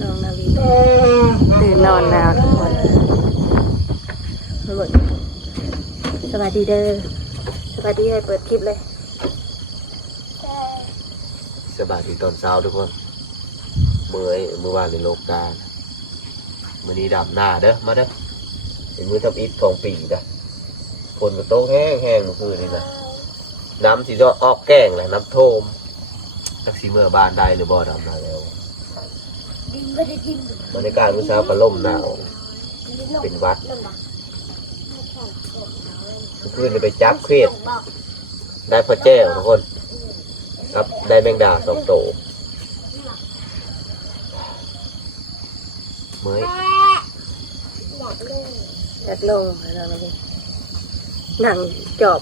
น้องนาวีตื่นนอนแล้วทุกคนสวัสดีเด้อสวัสดีให้เปิดคลิปเลยสบายดีตอนเช้าทุกคนเมื่อวานในโลกามื้อนี้ดำหน้าเด้อมาเด้อเป็นมื้อทำอิฐของปีนะฝนก็ตกแห้งๆเมื่อคืนนี่นะน้ำสีจะออกแกล้งแหละน้ำโทมจักสีเมื่อบานได้หรือบ่ดำนาแล้วบรรยากาศมื้อเช้าก็ล่มหนาวเป็นวัดเมื่อคืนไปจับเครียดได้พระแจ้วทุกคนครับได้แมงดา2 โตเมื่อยจัดลงแล้วมาดิหนังจอบ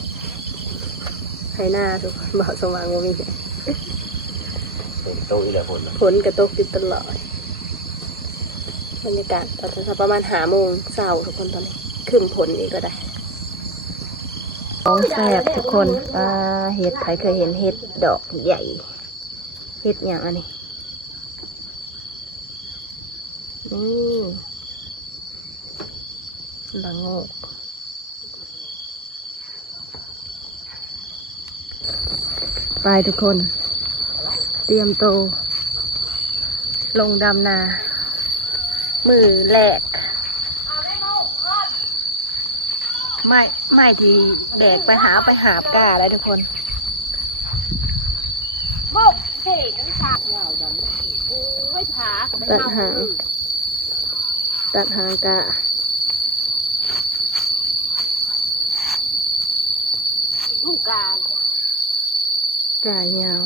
ให้หน้าทุกคนบอกสว่างว่ามีโตอีกแล้วผลกระตกติดตลอดบรรยากาศตอนประมาณ5 โมงเช้าทุกคนตอนนี้ขึ้นผลอีกก็ได้ของแซ่บทุกคนปลาเห็ดใครเคยเห็นเห็ดดอกใหญ่เห็ดอย่างอันนี้นี่ละโงกไปทุกคนเตรียมโตลงดำนามือแหลกไม่ที่แดกไปหาบกาแล้วทุกคนตัดหางกะกายาว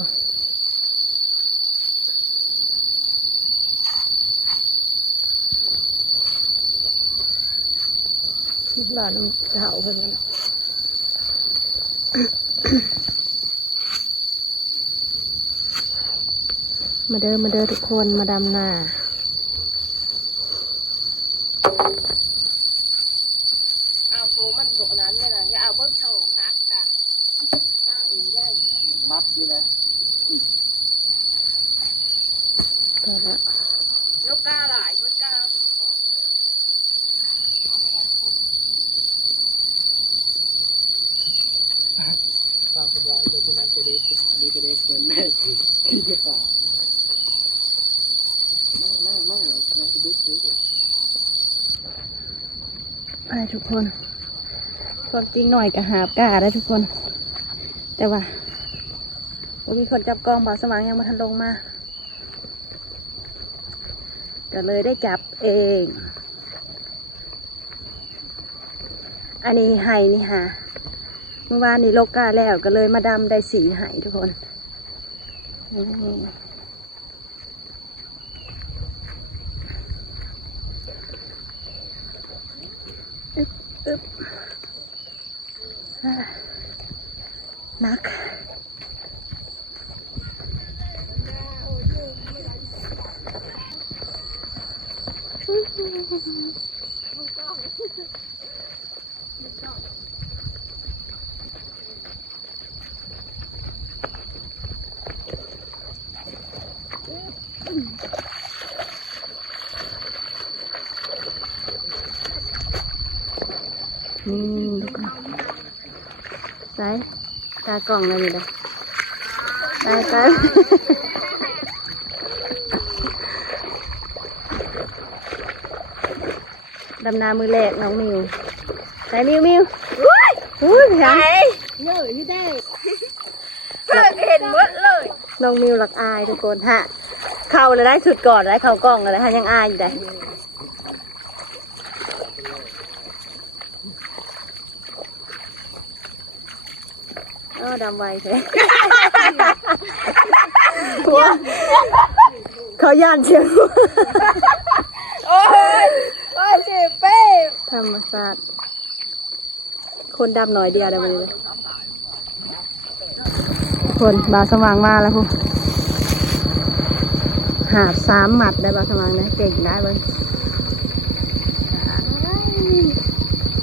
คิดว่าน้ำเถาเพื่อนมาเด้อทุกคนมาดำนาเอาโฟมันบกนั้นเลยนะอย่าเอาเบิ้งโชว์นักกะมัดนี่นะพอแล้วยกกาหลายยกกาป้าคนร้ายเจอคนนั้นจะได้นี่ก็ได้เกินแม่ที่จะต่อไม่เราจะดึกไปทุกคนความจริงหน่อยกับหาบกาได้ทุกคนแต่ว่ามีคนจับกองบ่าวสมังยังมาทันลงมาก็เลยได้จับเองอันนี้ไห่นี่ค่ะเมื่อวานนี้โลกาแล้วก็เลยมาดำได้4 ไห่ทุกคนอึ๊บนักดูกันใส่ตากล่องอะไรนี่เลยใส่ดำนามือแรกน้องมิวใส่มิวอุ้ยยังเยอะอยู่ได้เห็นหมดเลยน้องมิวหลักอายทุกคนฮะเข้าเลยได้สุดก่อนได้เข้ากล้องเลยฮะยังอายอยู่ได้ดำไวใช่เขาย่านเชียงโอ้ยเจ็บเป้ธรรมศาสตร์คนดำหน่อยเดียวได้ไหมเลยคนบาสว่างมาแล้วพูหา3 หมัดได้บาสว่างนะเก่งได้เบิ้ง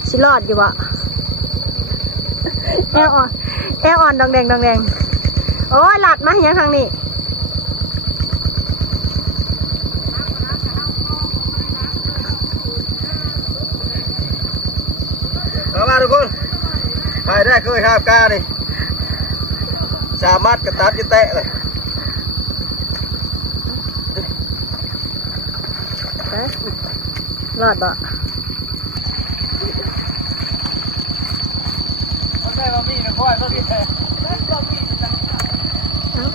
ชิลอดอยู่วะแอลอ่อนดองแดงโอ้ยหลัดมาอย่างทางนี้ ทุกคนไปได้เคยหาบกานี่สามารถกระตับจะแตะเลย รอดบ่ ได้มามีนะพ่อยมามี เอาจ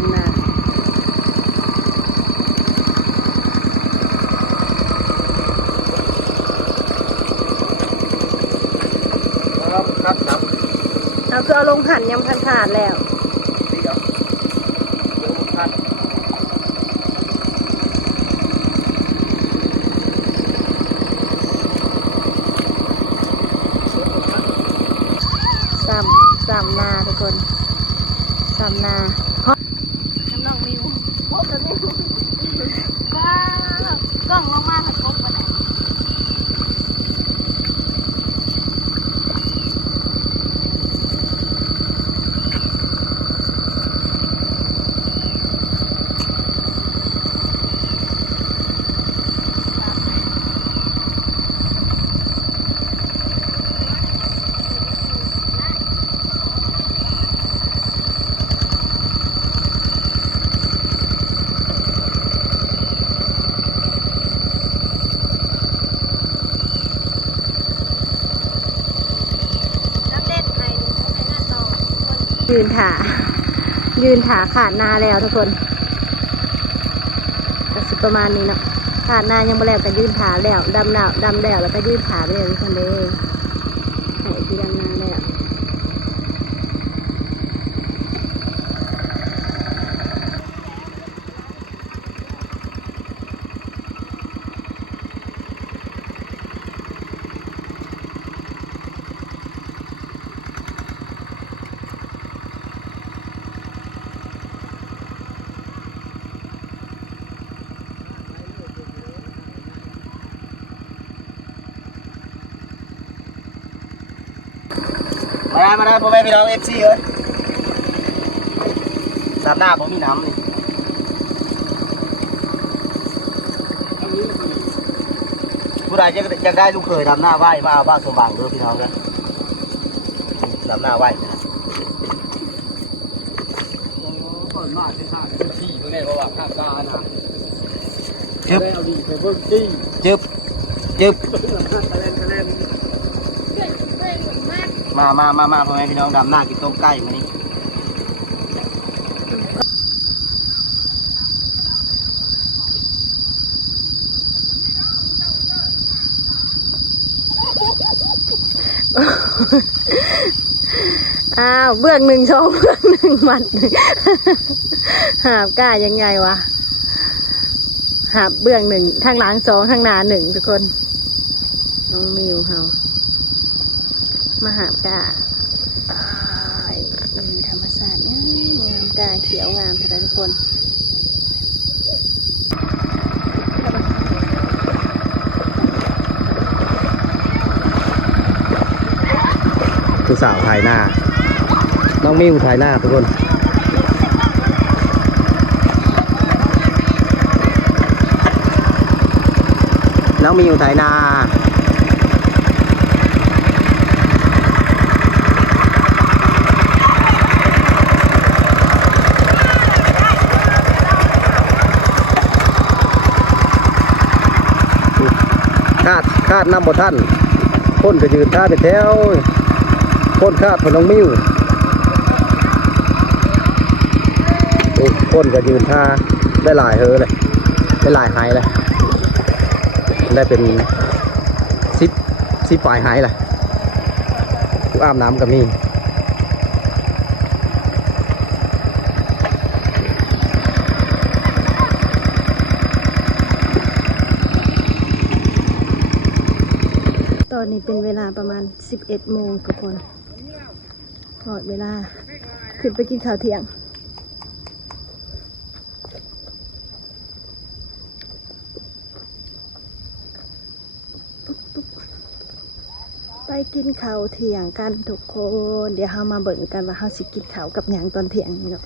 ำนา ครับครับ เอาคือเอาลงขันยังพันขาดแล้ว นี่เดี๋ยวพัน สามนาทุกคนสามนาน้ำน้องมิวพบกันมิวว้าวกล้องลงมาถัดพบกันไหนยืนถาขาดนาแล้วทุกคนก็สิประมาณนี้เนาะขาดนายังไม่แล้วก็ยืนถาแล้วดำแล้วแล้วก็ยืนถาไปเลยทุกคนเลยให้ที่ดำนาแล้วมาได้พ่อแม่พี่น้อง FC เอ้ยสามหน้าผมมีน้ำนี่ผู้ใดจะได้ลูกเคยดำหน้าไหว้มาเอาบ้านสมบังเด้อพี่น้องนะดำหน้าไหว้ ก่อนมาที่ห้าที่ตรงนี้เพราะว่าข้ามกาน่ะ จึ๊บ เอาดีไปเบิ่งที่ จึ๊บจึ๊บ คะแนน มาพ่อแม่พี่น้องดำหน้ากินต้มไก่มานี่ อ้าวเบื้องหนึ่งสองเบื้องหนึ่งมัดหนึ่งหาบกล้ายังไงวะหาบเบื้องหนึ่งทางหลังสองทางหน้าหนึ่งทุกคนน้องมิวเฮามาหาบกล้าธรรมศาสตร์งามกล้าเขียวงามแต่ทุกคน ผู้สาวถ่ายหน้าน้องมิวถ่ายหน้าทุกคนน้องมิวถ่ายหน้าคาดน้ำบดท่านพ่นก็ยืนท่าเป็นแถวพ่นคาดพน้องมิ้วพ่นก็ยืนท่าได้หลายเฮอเลยได้หลายหายเลยได้เป็น10ปลายหายเลยผู้อาบน้ำก็มีตอนนี้เป็นเวลาประมาณ11 โมงทุกคนพอดเวลาขึ้นไปกินข้าวเที่ยง ไปกินข้าวเที่ยงกันทุกคนเดี๋ยวเรามาเบิ่งกันว่าเราสิกินข้าวกับหยังตอนเที่ยงนี่เนาะ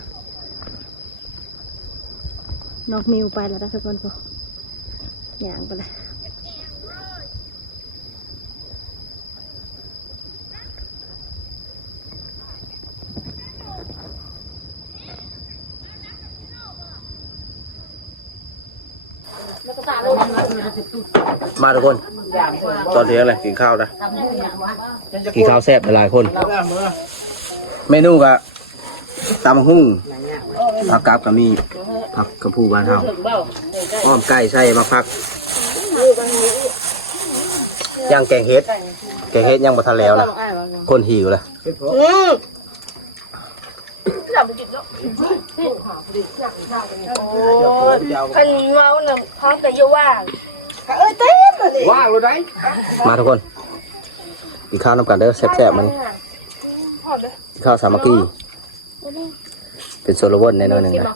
นอกมิวไปแล้วนะทุกคนพอหยังไปเลยมาทุกคนตอนเที่ยงเลยกินข้าวนะกินข้าวแซ่บหลายคน เมนูก็ตำหุ่งผักกาดก็มีผักกระพูบ้านเฮาอ้อมไก่ใส่มะพักย่างแกงเฮ็ดยังบ่ทันแล้วนะคนหิวเลย คันเมาหนึ่งพร้อมแต่ยว่างเต็มเลย ว่างเลยได้ มาทุกคนกินข้าวน้ำกันเด้อแซ่บๆมันกินข้าวสามัคคีเป็นโซโลเวอร์แน่นอนหนึ่งนะ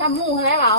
จำหมูให้เปล่า